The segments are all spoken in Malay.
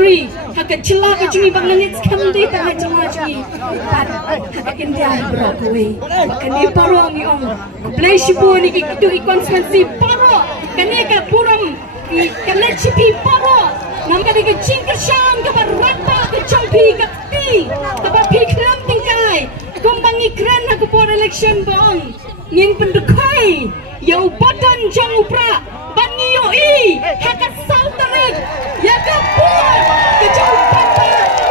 Secretary hakat celah ke cumi bang langit kamdi tak celah cumi hakat India berokoi makan di parong ni om play shibu ni itu konstituensi paro kene ka puram kene chipi paro nam ka ke jingkershan ke barata ke champi ke ti ke pi kram tingkai kumbangi kran ha ke por election bang ngin pendekai yau badan jang upra bangi yo i hakat saltarik ya ka por ke jang pata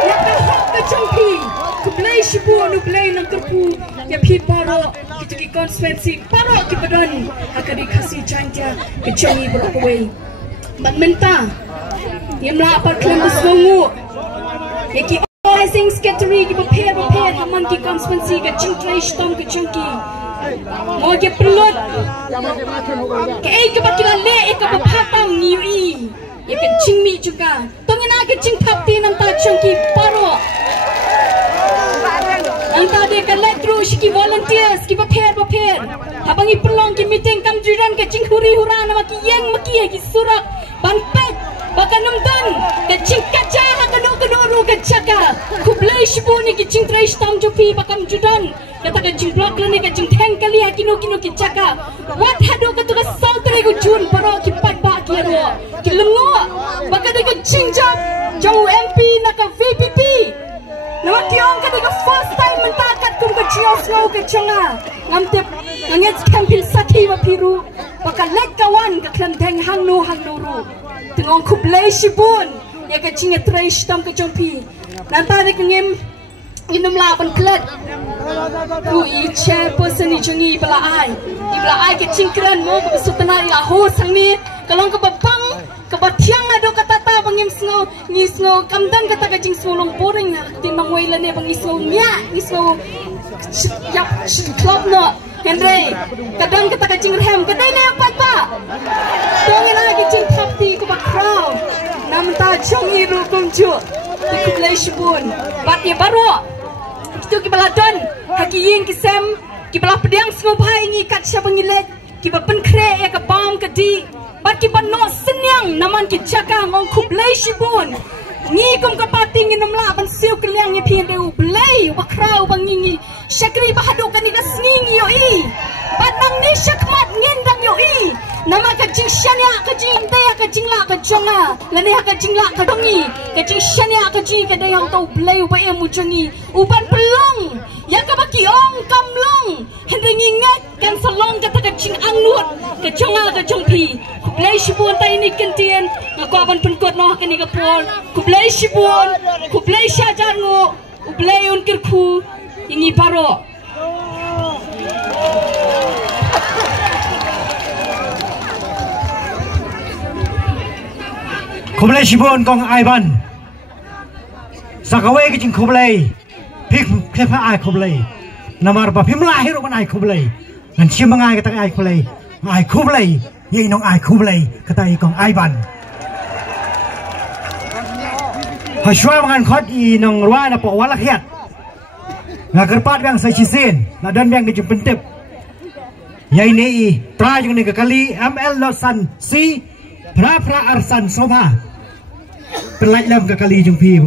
ya ka hak ke champi ke play shibu nu play nang terpu ya pi paro kita ki konstituensi paro ki badan akan dikasih canja ke changi berokoi ban menta yamla apa klaim besongu ya ki organizing secretary ki prepare haman ki konstituensi ke chingtrai stom ke changki mo ke pelot ke ai ke bakila le ke bapatang niui ya ke chingmi juga tongina ke chingthapti nam ta changki paro anta de ke letru shiki volunteers ki prepare habangi pelong ki meeting kam jiran ke chinghuri hura nama ki yang maki ki surak banpet bakan namdan ke chingkacha hakano kanoru ke chaka kublai shibu ni ki chingtrai stam jopi bakam judan kata ke jingblok ni ke jingtheng kali hakino ki chaka wat hado ke tu ke saltre ku jun paro ki patba ki ro ki lungo bakan ke chingjap jau MP na ka VPP nama tiong ka ke first time mentakat kum ke chios ngau ke changa ngamtep nganget kampil saki wa piru bakan lek kawan ke klenteng hangno ru tengong kublai shibun ya ke chinge trai stam ke jompi nantare ke ngem inum la ban klet ku I chairperson ni jungi bala ai ke chingkran mo ke sutana ya ho sangni kalong ke babang ke batiang ado kata ta bangim sngo ni sngo kamdan kata ke jing sulung boring tin mangwai la ne bangi sngo mia ni sngo yap club no Henry kadang kata ke jing rem kadai ne apa pa tongin lagi jing thapti ke bakrau nam ta chongi ru kumju di kublai shibun bat ye baro itu ki baladon haki ying ki sem ki bala pediang sngo bhai ngi kat sha bangilet ki bapen kre ya ka bam ka di bat ki ban no senyang naman ki chaka ngong kublai shibun ngi kum ka pati ngi namla ban siu keliang ye phin deu blai bakrau bangi syakri bahadu kan ni ngi yo I bat nang ni syakmat ngendang yo I nama ka jing shania ka jing daya ka jing la ka jonga lani ka jing la ka dongi ka jing shania ka jing ka dayang tau blai ba emu jongi uban pelong ya ka baki ong kamlong hendring ingat kan salong ka ta ka jing angnut ka jonga ka jongpi kublai shibun ta ini kentien ngako aban penkot no ka ni ka pol kublai shibun kublai syajar ngo kublai un kirku ini paro kublai shibun kong aiban sakawai ke jing kublai pik kepa ai kublai namar ba pimla hero ban ai kublai ngan chimangai kata ai kublai ye nong ai kublai kata I kong aiban haswa mangan khot I nong rwa na po wala khiat ngakerpat yang saya cisin na dan yang di pentep ya ini tra yang ni kali ML Losan si pra arsan soba pelaj lam ke kali jumpi